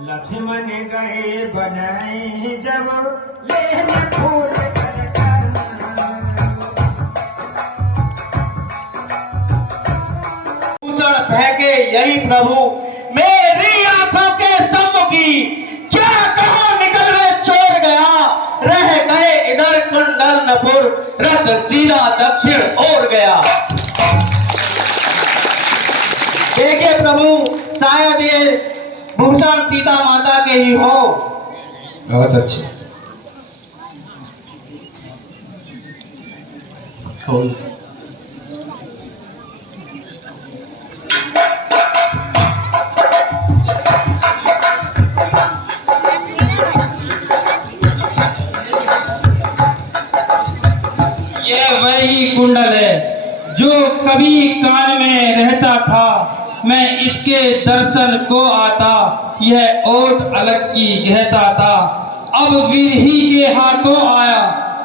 लक्ष्मण गए बनाए जब लेने फूल कर भूषण फेंके यही प्रभु मेरी आंखों के सम्मुखी, क्या कहो निकल में छोड़ गया, रह गए इधर कुंडल नपुर, रथ सीधा दक्षिण ओर गया। देखिए प्रभु, शायद ये भूषण सीता माता के ही हो। बहुत अच्छे। ये वही कुंडल है जो कभी कान में रहता था, मैं इसके दर्शन को आता, यह ओट अलग की कहता था, अब विरही के हाथों आया,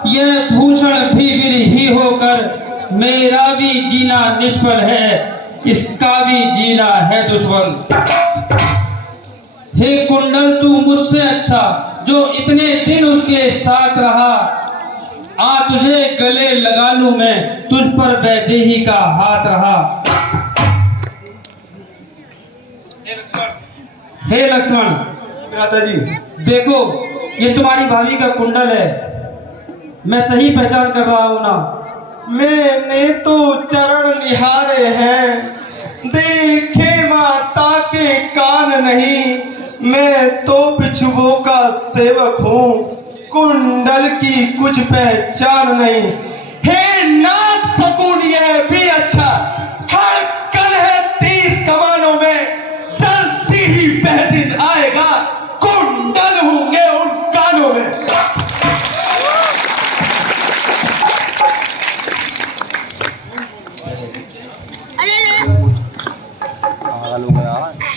यह भूषण भी विरही होकर, मेरा भी जीना निष्फल है, इसका भी जीना है दुश्मन। हे कुंडल तू मुझसे अच्छा, जो इतने दिन उसके साथ रहा, आ तुझे गले लगा लूं मैं, तुझ पर वैदेही का हाथ रहा। हे लक्ष्मण, माता जी देखो ये तुम्हारी भाभी का कुंडल है, मैं सही पहचान कर रहा हूं ना? मैंने तो चरण निहारे हैं, देखे माता के कान नहीं, मैं तो बिछुओं का सेवक हूँ, कुंडल की कुछ पहचान नहीं। हे नाथ फकून यह भी अच्छा, धड़कन है तीर कमानों में, जल्दी ही वह दिन आएगा, कुंडल होंगे उन कानों में।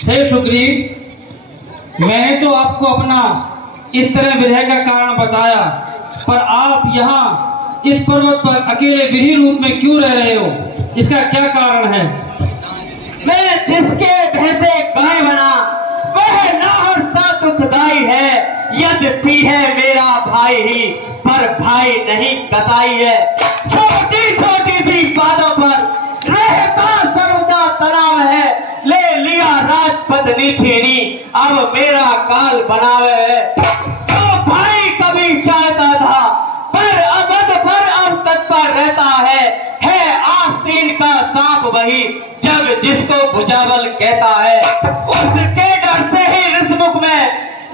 हे सुग्रीव, मैंने तो आपको अपना इस तरह विरह का कारण बताया, पर आप यहाँ इस पर्वत पर अकेले विरही रूप में क्यों रह रहे हो? इसका क्या कारण है? मैं जिसके भैंसे गाय बना, वह नाहर सा दुखदाई है, यद्यपि है मेरा भाई ही, पर भाई नहीं कसाई है। छोटी छोटी सी बातों पर रहता सर्वदा तनाव है, ले लिया राजपत्नी छीनी, अब मेरा काल बनावे है। तो भाई कभी चाहता था, पर अब तत्पर रहता है आस्तीन का सांप वही, जग जिसको भुजाबल कहता है, उसके डर से ही रिसमुख में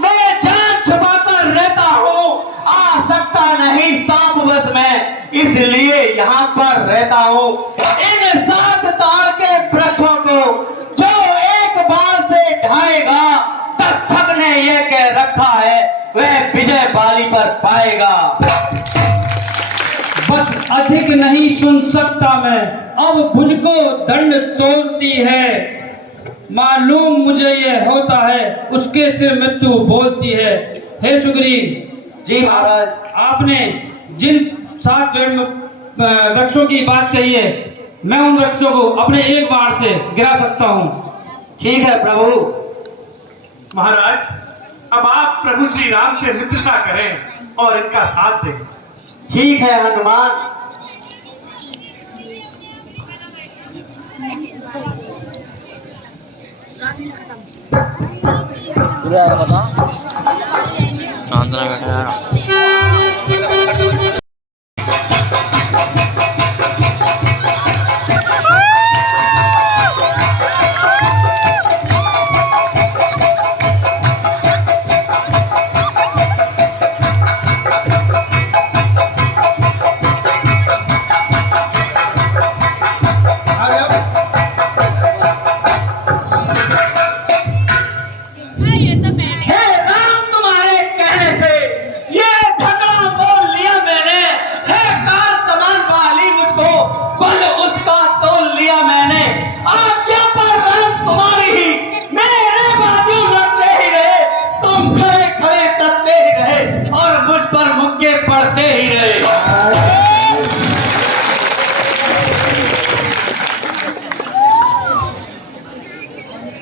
मैं जान छुपाकर रहता हूँ, आ सकता नहीं सांप बस में, इसलिए यहाँ पर रहता हूँ। इन 7 ताड़ के वृक्षों को जो एक बार से ढाएगा, तक्षक ने यह कह रखा है, वह विजय बाली पर पाएगा। बस अधिक नहीं सुन सकता मैं, अब मुझको दंड तोलती है, मालूम मुझे ये होता है, उसके सिर मृत्यु बोलती है। हे सुग्रीव जी महाराज, आपने जिन 7 वृक्षों की बात कही है, मैं उन वृक्षों को अपने एक बार से गिरा सकता हूँ। ठीक है प्रभु। महाराज, अब आप प्रभु श्री राम से मित्रता करें और इनका साथ दें। ठीक है हनुमान। शांतना बैठा यार।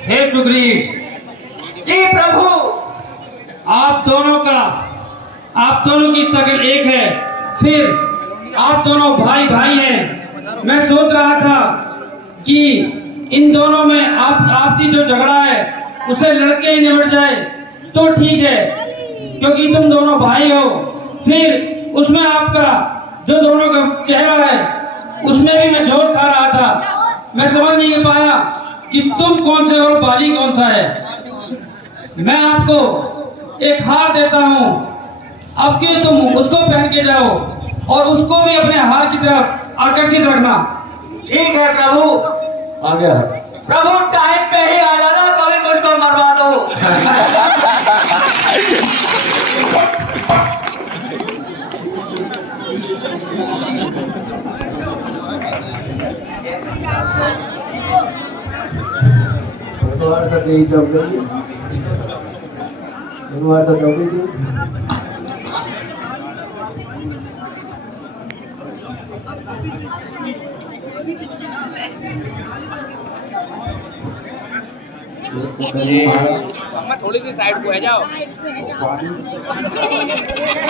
हे सुग्रीव, जी प्रभु। आप दोनों की शक्ल एक है, फिर आप दोनों भाई भाई हैं। मैं सोच रहा था कि इन दोनों में आपसी जो झगड़ा है उसे लड़के ही निबट जाए तो ठीक है, क्योंकि तुम दोनों भाई हो। फिर उसमें आपका जो दोनों का चेहरा है उसमें भी मैं जोर खा रहा था। मैं समझ नहीं पाया कि तुम कौन से हो और बाली कौन सा है। मैं आपको एक हार देता हूँ, अब कि तुम उसको पहन के जाओ और उसको भी अपने हार की तरफ आकर्षित रखना। ठीक है प्रभु। आ गया। प्रभु टाइम पे ही आ जाना, कभी मुझको मरवा दो। अम्मा थोड़ी सी साइड को है जाओ।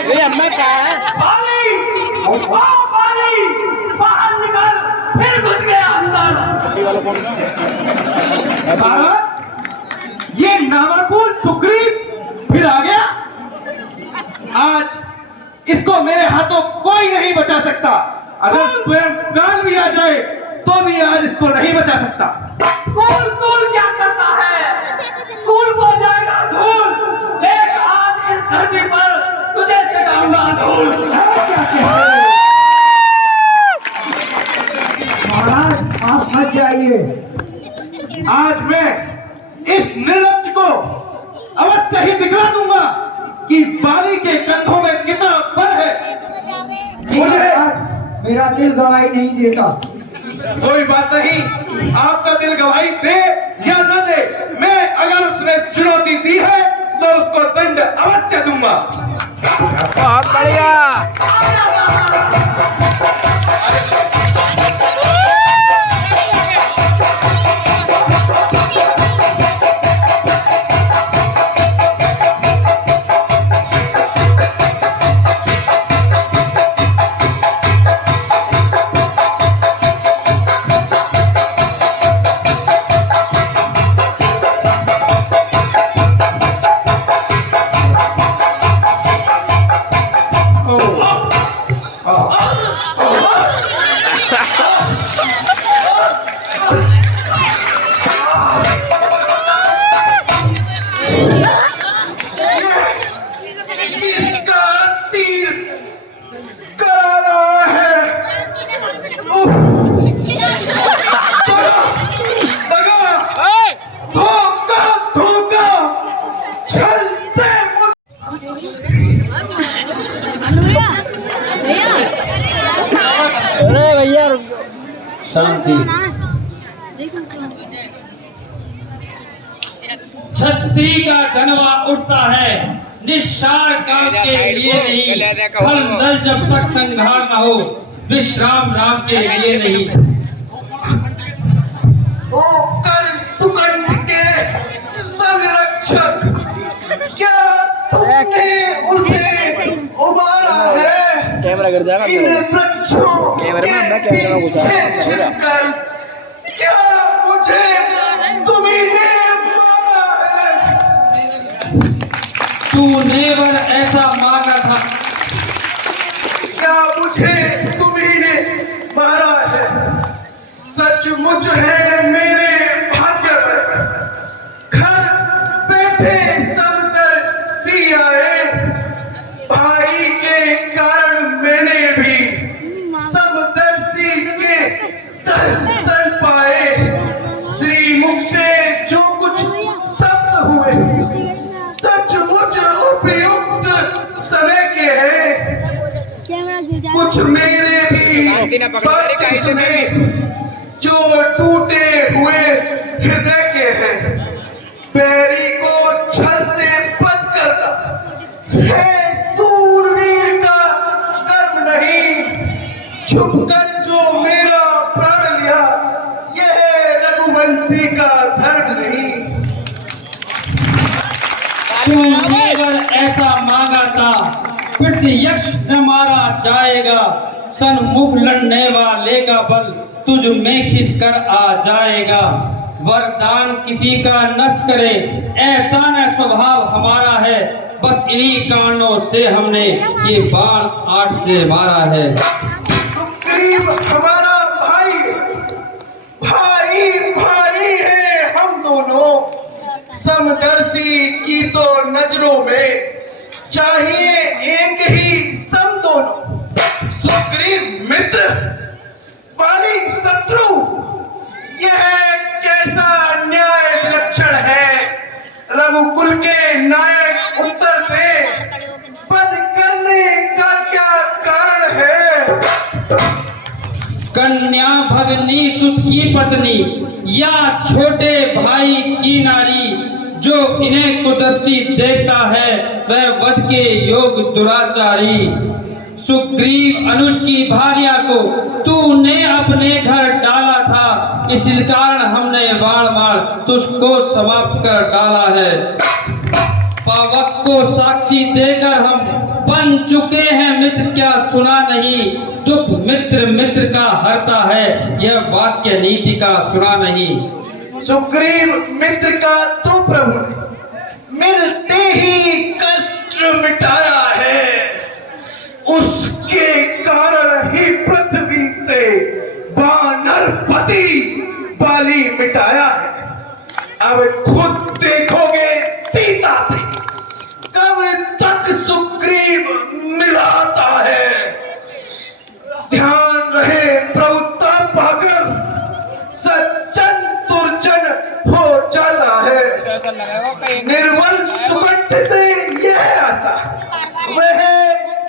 ये अम्मा क्या है? बाली! ओ बाली! बाहर निकल! फिर घुस गया अंदर! ये नामाकुल सुग्रीव फिर आ गया। आज इसको मेरे हाथों कोई नहीं बचा सकता। अगर स्वयं प्राण भी आ जाए तो भी आज इसको नहीं बचा सकता। कूल कूल क्या करता है? कूल को जाएगा धूल। देख आज इस धरती पर तुझे चटाऊंगा धूल। महाराज आप मत जाइए। आज मैं इस निर्लज्ज को अवश्य ही दिखला दूंगा कि बाली के कंधों में कितना बल है। मुझे मेरा दिल गवाही नहीं देता। कोई बात नहीं, आपका दिल गवाही दे या न दे, मैं अगर उसने चुनौती दी है तो उसको दंड अवश्य दूंगा। बहुत बढ़िया। इसका तीर करारा है। धोखा धोखा छल से अरे भैया शांति। छत्री का धनवा उठता है निस्सार काम के लिए नहीं, फल नल जब तक संहार न हो, विश्राम राम के लिए नहीं। ओ कर सुगंध के संरक्षक, क्या तुमने उसे उबारा है? कैमरा गिर जाएगा। इन वृक्षों कैमरा के पीछे छिपकर क्या मुझे तुम्ही ने मारा है? तूने वर ऐसा मांगा था। क्या मुझे तुम्ही ने मारा है? सचमुच है मेरे भाग्य में घर बैठे सब तरसी आए। भाई के कारण मैंने भी समदर्शी के दर्शन पाए। श्री मुख से जो कुछ शब्द हुए सचमुच उपयुक्त समय के हैं। कुछ मेरे भी वक्त में जो टूटे हुए हृदय के हैं। पैरी को छल से बंद करना है सूरवीर का कर्म नहीं। झुककर जो मेरा प्राण लिया यह रघुवंशी का धर्म नहीं। तुमने वर ऐसा मांगा था, पिट यक्ष न मारा जाएगा, सन्मुख लड़ने वाले का बल तुझ में खिंच कर आ जाएगा। वरदान किसी का नष्ट करे ऐसा न स्वभाव हमारा है, बस इन्हीं कारणों से हमने ये बाण आठ से मारा है। सुग्रीव हमारा भाई, भाई भाई है हम दोनों, समदर्शी की तो नजरों में चाहिए एक ही सम दोनों। सुग्रीव मित्र, बाली शत्रु, यह कैसा न्याय विलक्षण है। रघुकुल के नायक उत्तर दे, पद करने का क्या कारण है। कन्या भगनी सुत की पत्नी या छोटे भाई की नारी, जो इन्हें कुदृष्टि देखता है वह वध के योग दुराचारी। सुग्रीव अनुज की भार्या को तूने अपने घर डाला था, इस कारण हमने बाण मार तुझको समाप्त कर डाला है। पावक को साक्षी देकर हम बन चुके हैं मित्र, क्या सुना नहीं। दुख मित्र मित्र का हरता है, यह वाक्य नीति का सुना नहीं। सुग्रीव मित्र का तो प्रभु ने मिलते ही कष्ट मिटाया है, उसके कारण ही पृथ्वी से वानरपति बाली मिटाया है। अब खुद देखोगे सीता से कब तक सुग्रीव मिलाता है। ध्यान रहे प्रभुत्व पाकर सज्जन दुर्जन हो जाता है। निर्मल सुकंठ से यह आशा वह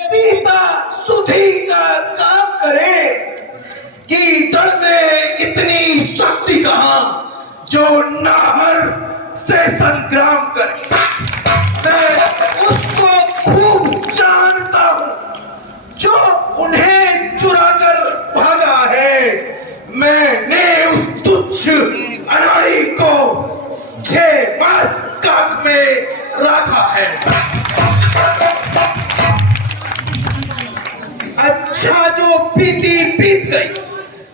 सीता सुधी का काम करे कि दल में इतनी शक्ति कहां जो नाहर से संग्राम करे। मैं उसको खूब जानता हूं जो उन्हें चुरा कर भागा है। मैंने उस तुच्छ अनाड़ी को 6 मास काक में रखा है। अच्छा जो बीती बीत गई,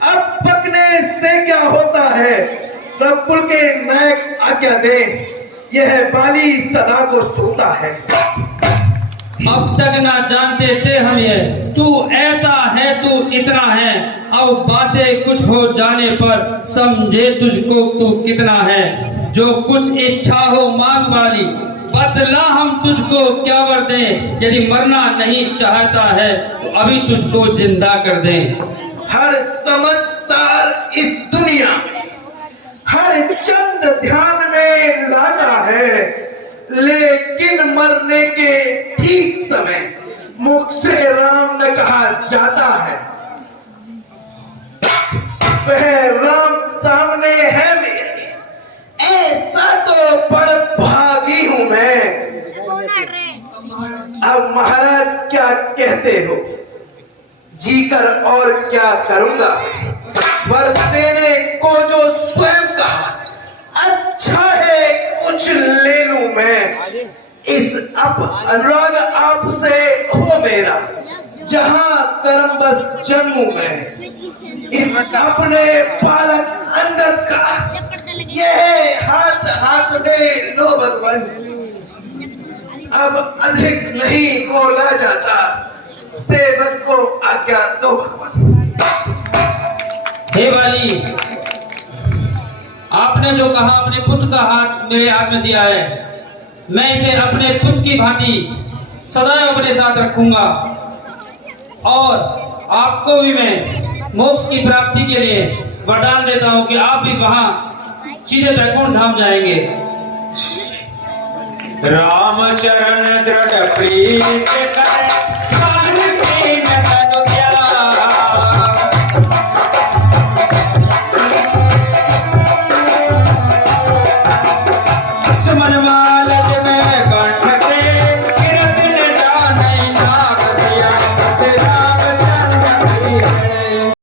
अब पकने से क्या होता है। रघुकुल के नायक आज्ञा दे, यह बाली सदा को सोता है। अब तक ना जानते थे हम ये, तू ऐसा है तू इतना है, अब बातें कुछ हो जाने पर समझे तुझको तू कितना है। जो कुछ इच्छा हो मांग वाली, बतला हम तुझको क्या वर दें। यदि मरना नहीं चाहता है तो अभी तुझको जिंदा कर दें। हर समझदार इस दुनिया में हर चंद ध्यान में लाता है, लेकिन मरने के ठीक समय मुख से राम ने कहा जाता है। वह राम सामने है मेरे, ऐसा तो बड़ भागी हूं मैं। अब महाराज क्या कहते हो, जीकर और क्या करूंगा। वर देने को जो स्वयं कहा, अच्छा है कुछ ले लूं मैं। इस अनुराग आपसे हो मेरा, जहां कर्म बस जन्मू मैं। इस अपने बालक अंगद का यह हाथ हाथ में लो भगवान। अब अधिक नहीं बोला जाता, सेवक को आज्ञा दो भगवान। हे बाली, आपने जो कहा अपने पुत्र का हाथ मेरे हाथ में दिया है, मैं इसे अपने पुत्र की भांति सदैव अपने साथ रखूंगा। और आपको भी मैं मोक्ष की प्राप्ति के लिए वरदान देता हूं कि आप भी वहां सीधे वैकुंठ धाम जाएंगे। राम चरण दृढ़ प्रीत कर